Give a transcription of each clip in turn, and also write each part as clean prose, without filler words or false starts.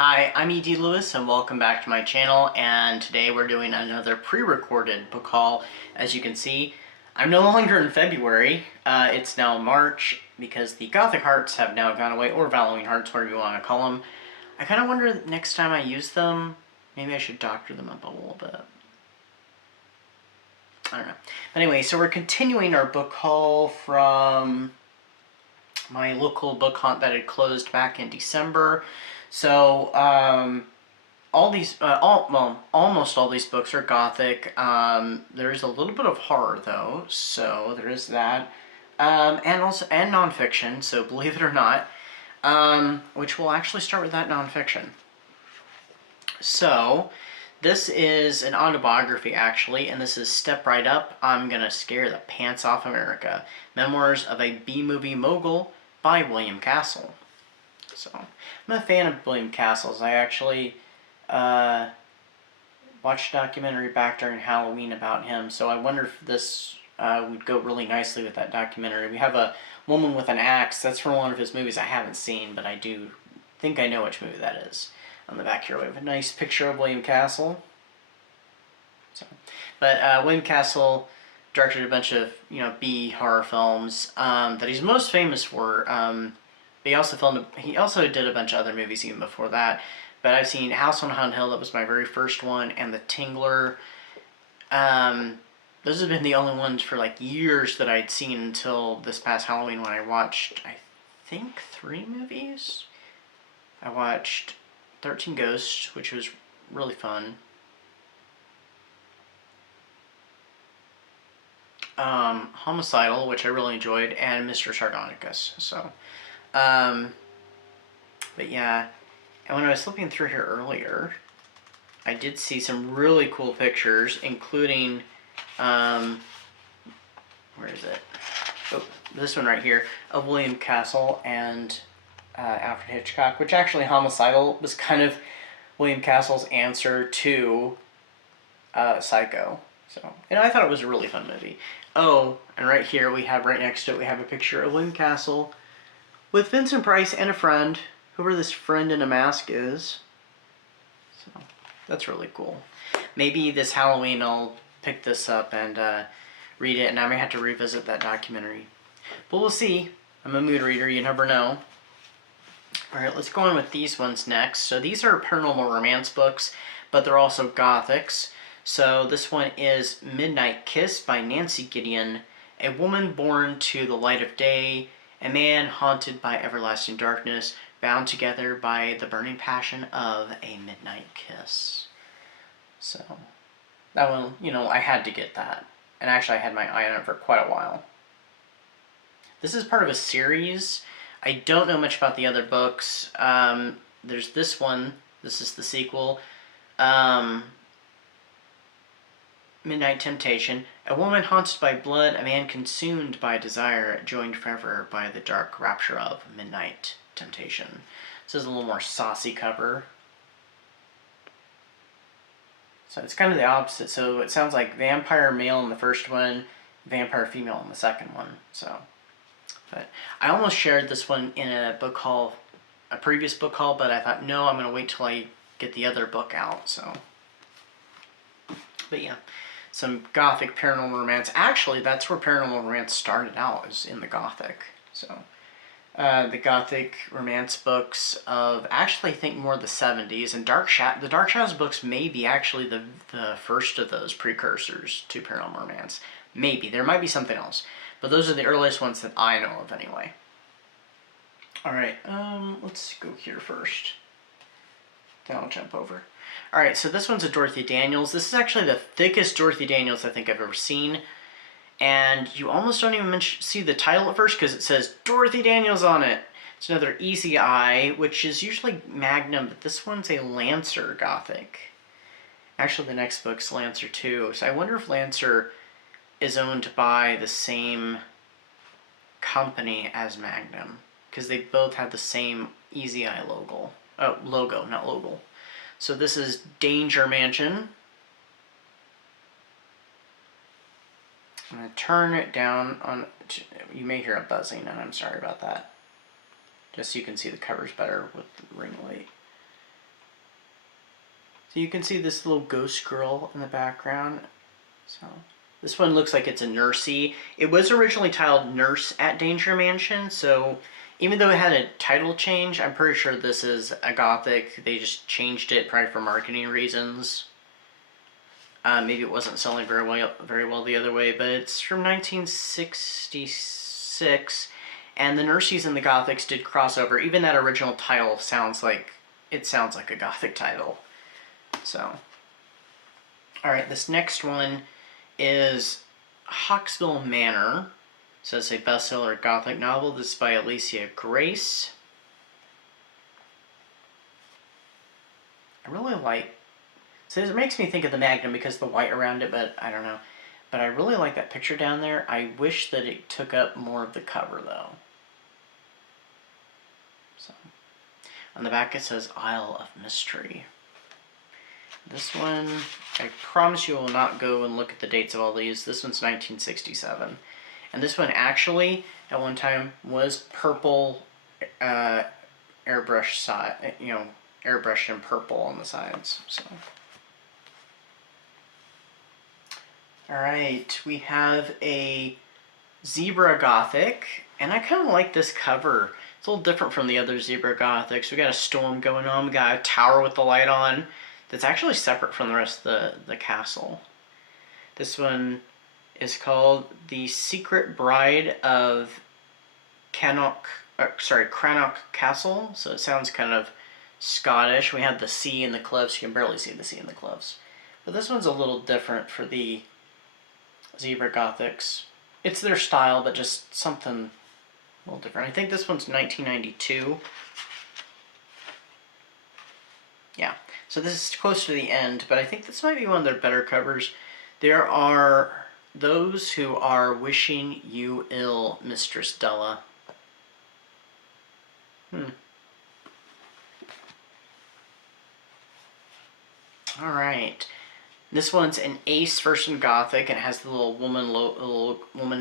Hi, I'm E.D. Lewis and welcome back to my channel, and today we're doing another pre-recorded book haul. As you can see, I'm no longer in February, it's now March because the Gothic Hearts have now gone away, or Halloween Hearts, whatever you want to call them. I kind of wonder next time I use them, maybe I should doctor them up a little bit. I don't know. Anyway, so we're continuing our book haul from my local book hunt that had closed back in December. So, almost all these books are Gothic. There's a little bit of horror though, so there is that, and nonfiction. So believe it or not, which we'll actually start with that nonfiction. So this is an autobiography actually, and this is Step Right Up, I'm Gonna Scare the Pants Off America: Memoirs of a B-Movie Mogul by William Castle. So I'm a fan of William Castle's. I actually watched a documentary back during Halloween about him, so I wonder if this would go really nicely with that documentary. We have a woman with an axe. That's from one of his movies I haven't seen, but I do think I know which movie that is. On the back here we have a nice picture of William Castle. But William Castle directed a bunch of B horror films that he's most famous for. He also did a bunch of other movies even before that. But I've seen House on Haunted Hill, that was my very first one, and The Tingler. Those have been the only ones for like years that I'd seen until this past Halloween when I watched, I think, 3 movies. I watched 13 Ghosts, which was really fun. Homicidal, which I really enjoyed, and Mr. Sardonicus. So, but yeah, and when I was flipping through here earlier, I did see some really cool pictures, including, where is it? Oh, this one right here, of William Castle and Alfred Hitchcock, which actually Homicidal was kind of William Castle's answer to Psycho. So, I thought it was a really fun movie. Oh, and right here we have, right next to it, we have a picture of William Castle with Vincent Price and a friend, whoever this friend in a mask is. So, that's really cool. Maybe this Halloween I'll pick this up and read it, and I may have to revisit that documentary. But we'll see. I'm a mood reader, you never know. Alright, let's go on with these ones next. So these are paranormal romance books, but they're also Gothics. So this one is Midnight Kiss by Nancy Gideon. A woman born to the light of day, a man haunted by everlasting darkness, bound together by the burning passion of a midnight kiss. So that one, I had to get that. And actually I had my eye on it for quite a while. This is part of a series. I don't know much about the other books. There's this one. This is the sequel. Midnight Temptation. A woman haunted by blood, a man consumed by desire, joined forever by the dark rapture of Midnight Temptation. This is a little more saucy cover. So it's kind of the opposite. So it sounds like vampire male in the first one, vampire female in the second one. So, but I almost shared this one in a book haul, a previous book haul, but I thought, no, I'm going to wait till I get the other book out. So, but yeah, some Gothic paranormal romance. Actually, that's where paranormal romance started out, is in the Gothic. So, the Gothic romance books of, actually I think more the 70s, and the Dark Shadows books may be actually the first of those precursors to paranormal romance. Maybe. There might be something else. But those are the earliest ones that I know of anyway. Alright, let's go here first. Then I'll jump over. Alright, so this one's a Dorothy Daniels. This is actually the thickest Dorothy Daniels I think I've ever seen. And you almost don't even see the title at first because it says Dorothy Daniels on it. It's another Easy Eye, which is usually Magnum, but this one's a Lancer Gothic. Actually, the next book's Lancer too. So I wonder if Lancer is owned by the same company as Magnum, because they both have the same Easy Eye logo. Oh, logo, not logo. So this is Danger Mansion. I'm going to turn it down on, you may hear a buzzing, and I'm sorry about that. Just so you can see the covers better with the ring light. So you can see this little ghost girl in the background. So this one looks like it's a nursey. It was originally titled Nurse at Danger Mansion, so even though it had a title change, I'm pretty sure this is a Gothic. They just changed it probably for marketing reasons. Maybe it wasn't selling very well the other way, but it's from 1966, and the Nurseys and the Gothics did crossover. Even that original title sounds like a Gothic title. So, all right, this next one is Hawksbill Manor. So it's a bestseller Gothic novel. This is by Alicia Grace. I really like. So it makes me think of the Magnum because of the white around it, but I don't know. But I really like that picture down there. I wish that it took up more of the cover, though. So, on the back it says Isle of Mystery. This one, I promise you will not go and look at the dates of all these. This one's 1967. And this one actually, at one time, was purple airbrush side, airbrushed in purple on the sides. So, all right, we have a Zebra Gothic, and I kind of like this cover. It's a little different from the other Zebra Gothics. We got a storm going on. We got a tower with the light on that's actually separate from the rest of the castle. This one is called The Secret Bride of Crannoch Castle. So it sounds kind of Scottish. We have the C in the cliffs. You can barely see the C in the cliffs. But this one's a little different for the Zebra Gothics. It's their style, but just something a little different. I think this one's 1992. Yeah, so this is close to the end, but I think this might be one of their better covers. There are those who are wishing you ill, Mistress Della. All right. This one's an Ace version Gothic, and it has the little woman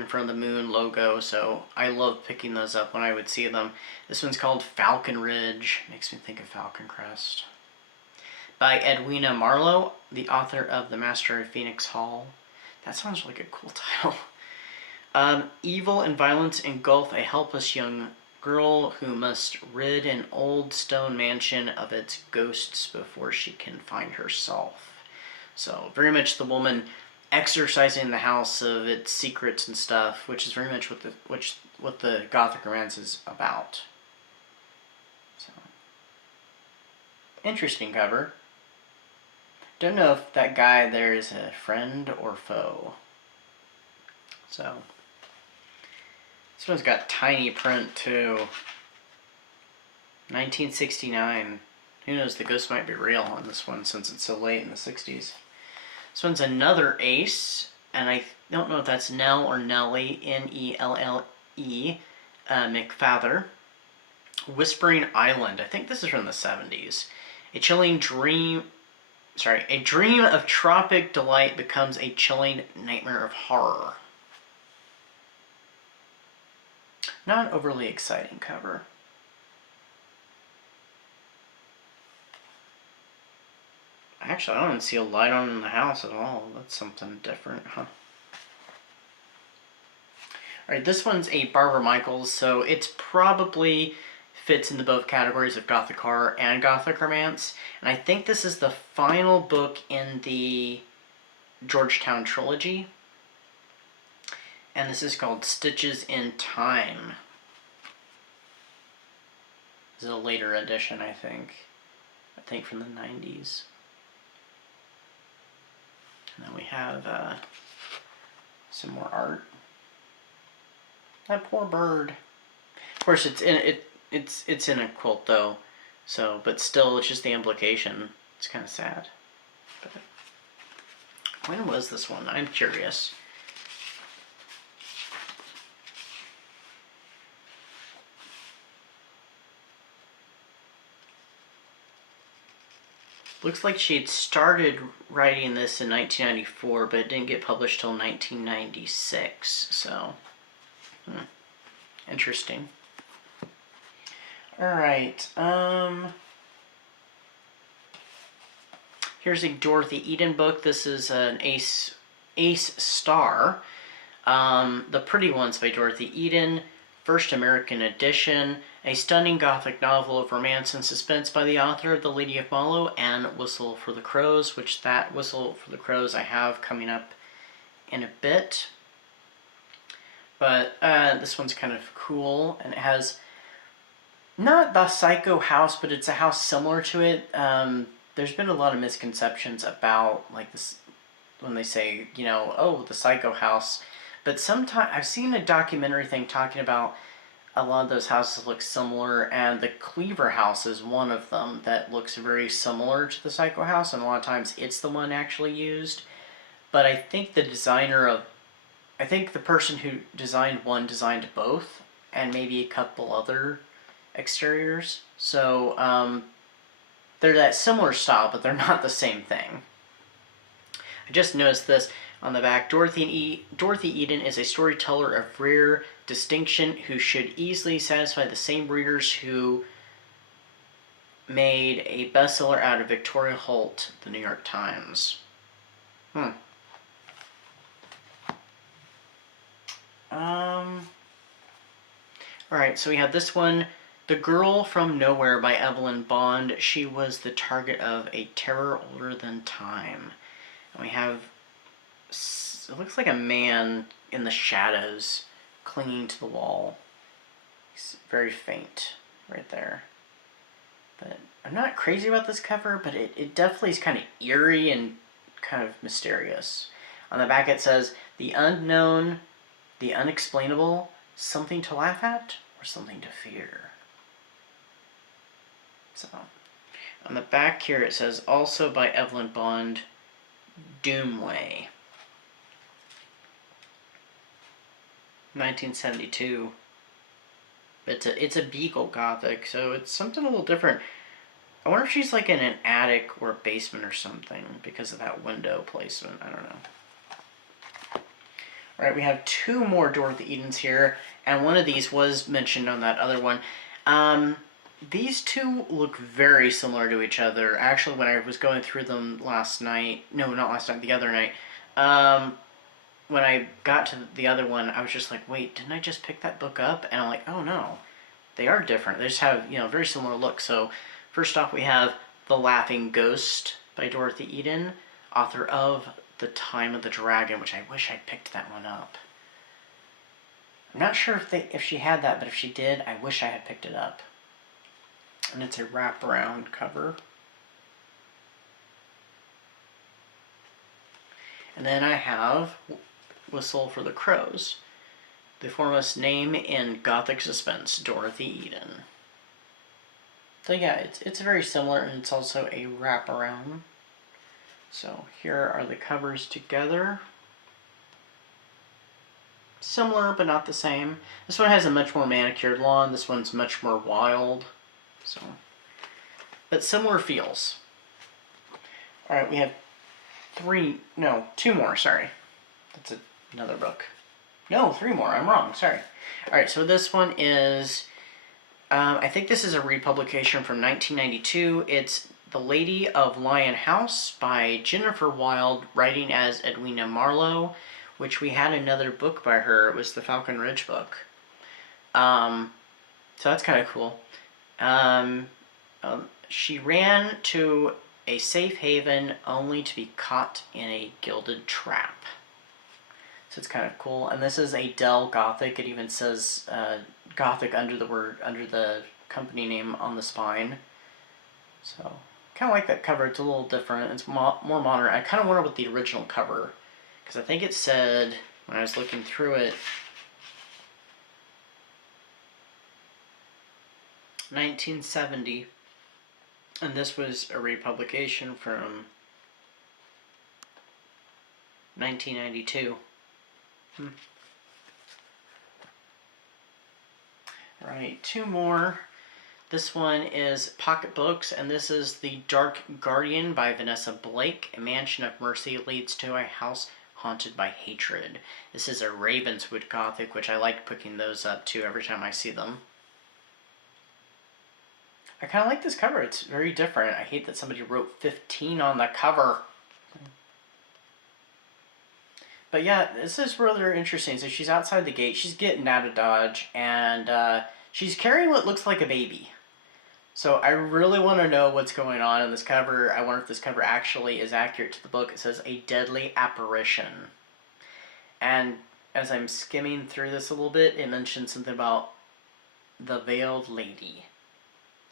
in front of the moon logo, so I love picking those up when I would see them. This one's called Falcon Ridge. Makes me think of Falcon Crest. By Edwina Marlowe, the author of The Master of Phoenix Hall. That sounds like a cool title. Evil and violence engulf a helpless young girl who must rid an old stone mansion of its ghosts before she can find herself. So very much the woman exorcising the house of its secrets and stuff, which is very much what the Gothic romance is about. So interesting cover. Don't know if that guy there is a friend or foe. So this one's got tiny print too. 1969. Who knows, the ghost might be real on this one since it's so late in the 60s. This one's another Ace, and I don't know if that's Nell or Nellie, N-E-L-L-E, McFather. Whispering Island. I think this is from the 70s. A dream of tropic delight becomes a chilling nightmare of horror. Not an overly exciting cover. Actually, I don't see a light on in the house at all. That's something different, huh? Alright, this one's a Barbara Michaels, so it's probably fits into both categories of Gothic horror and Gothic romance. And I think this is the final book in the Georgetown trilogy. And this is called Stitches in Time. This is a later edition, I think from the 90s. And then we have some more art. That poor bird. Of course, it's in a quilt though, so but still, it's just the implication. It's kind of sad. But when was this one? I'm curious. Looks like she had started writing this in 1994, but it didn't get published till 1996, so interesting. Alright, Here's a Dorothy Eden book. This is an Ace Star. The Pretty Ones by Dorothy Eden, first American edition, a stunning Gothic novel of romance and suspense by the author of The Lady of Mallow and Whistle for the Crows, which that Whistle for the Crows I have coming up in a bit. But this one's kind of cool, and it has not the Psycho house, but it's a house similar to it. There's been a lot of misconceptions about like this when they say, you know, oh, the Psycho house. But sometimes I've seen a documentary thing talking about a lot of those houses look similar, and the Cleaver house is one of them that looks very similar to the Psycho house, and a lot of times it's the one actually used. But I think I think the person who designed one designed both, and maybe a couple other exteriors. So they're that similar style, but they're not the same thing. I just noticed this on the back. Dorothy Eden is a storyteller of rare distinction who should easily satisfy the same readers who made a bestseller out of Victoria Holt, the New York Times. Alright, so we have this one, The Girl from Nowhere by Evelyn Bond. She was the target of a terror older than time. And we have, it looks like a man in the shadows clinging to the wall. He's very faint right there. But I'm not crazy about this cover, but it definitely is kind of eerie and kind of mysterious. On the back it says, the unknown, the unexplainable, something to laugh at or something to fear. So, on the back here it says, also by Evelyn Bond, Doomway. 1972. It's a Beagle Gothic, so it's something a little different. I wonder if she's like in an attic or a basement or something because of that window placement. I don't know. Alright, we have two more Dorothy Edens here, and one of these was mentioned on that other one. These two look very similar to each other. Actually, when I was going through them last night, no, not last night, the other night, when I got to the other one, I was just like, wait, didn't I just pick that book up? And I'm like, oh no, they are different. They just have, you know, very similar looks. So first off, we have The Laughing Ghost by Dorothy Eden, author of The Time of the Dragon, which I wish I picked that one up. I'm not sure if she had that, but if she did, I wish I had picked it up. And it's a wraparound cover. And then I have Whistle for the Crows, the foremost name in Gothic suspense, Dorothy Eden. So yeah, it's very similar, and it's also a wraparound. So here are the covers together. Similar, but not the same. This one has a much more manicured lawn. This one's much more wild. So, but similar feels. All right, we have two more, sorry. That's another book. No, three more, I'm wrong, sorry. All right, so this one is, I think this is a republication from 1992. It's The Lady of Lion House by Jennifer Wilde, writing as Edwina Marlowe, which we had another book by her. It was the Falcon Ridge book. So that's kind of cool. She ran to a safe haven under to be caught in a gilded trap. So it's kind of cool. And this is a Dell Gothic. It even says Gothic under the company name on the spine. So kind of like that cover. It's a little different. It's more modern. I kind of wonder what the original cover, because I think it said when I was looking through it, 1970, and this was a republication from 1992. Alright, two more. This one is Pocketbooks, and this is The Dark Guardian by Vanessa Blake. A mansion of mercy leads to a house haunted by hatred. This is a Ravenswood Gothic, which I like picking those up too every time I see them. I kind of like this cover. It's very different. I hate that somebody wrote 15 on the cover. But yeah, this is rather interesting. So she's outside the gate. She's getting out of Dodge, and she's carrying what looks like a baby. So I really want to know what's going on in this cover. I wonder if this cover actually is accurate to the book. It says a deadly apparition. And as I'm skimming through this a little bit, it mentions something about the veiled lady.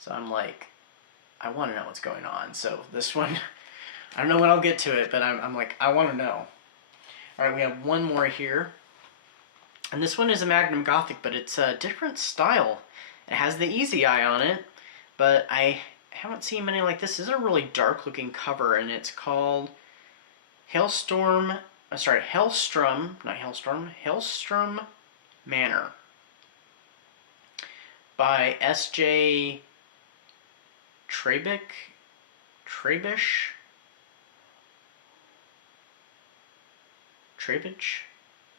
So I'm like, I want to know what's going on. So this one, I don't know when I'll get to it, but I'm like, I want to know. All right, we have one more here. And this one is a Magnum Gothic, but it's a different style. It has the Easy Eye on it, but I haven't seen many like this. This is a really dark looking cover, and it's called Hellstrom Manor by S.J. Trebish.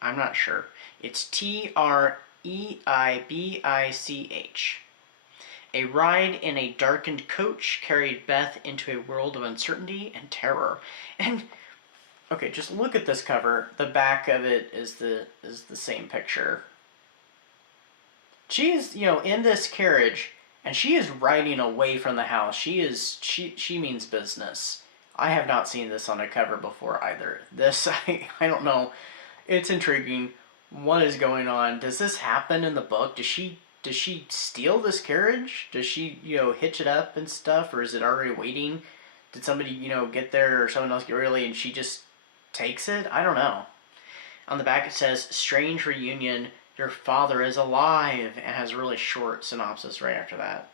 I'm not sure. It's Treibich. A ride in a darkened coach carried Beth into a world of uncertainty and terror. And okay, just look at this cover. The back of it is the same picture. She is, in this carriage, and she is riding away from the house. She means business. I have not seen this on a cover before either. This I don't know. It's intriguing. What is going on? Does this happen in the book? Does she steal this carriage? Does she, hitch it up and stuff, or is it already waiting? Did somebody, get there, or someone else get early and she just takes it? I don't know. On the back it says, "Strange reunion, your father is alive," and has a really short synopsis right after that.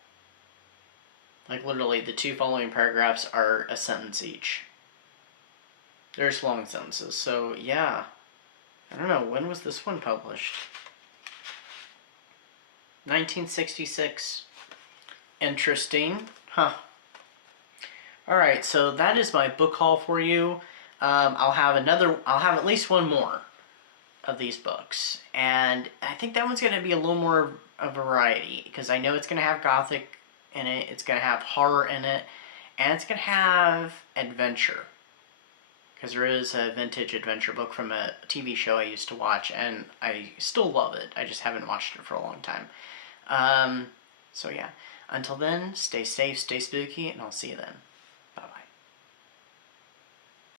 Like literally the two following paragraphs are a sentence each. There's long sentences, so yeah. I don't know, when was this one published? 1966. Interesting. Huh. Alright, so that is my book haul for you. I'll have at least one more of these books. And I think that one's going to be a little more of a variety, because I know it's going to have Gothic in it, it's going to have horror in it, and it's going to have adventure. Because there is a vintage adventure book from a TV show I used to watch, and I still love it. I just haven't watched it for a long time. So yeah, until then, stay safe, stay spooky, and I'll see you then.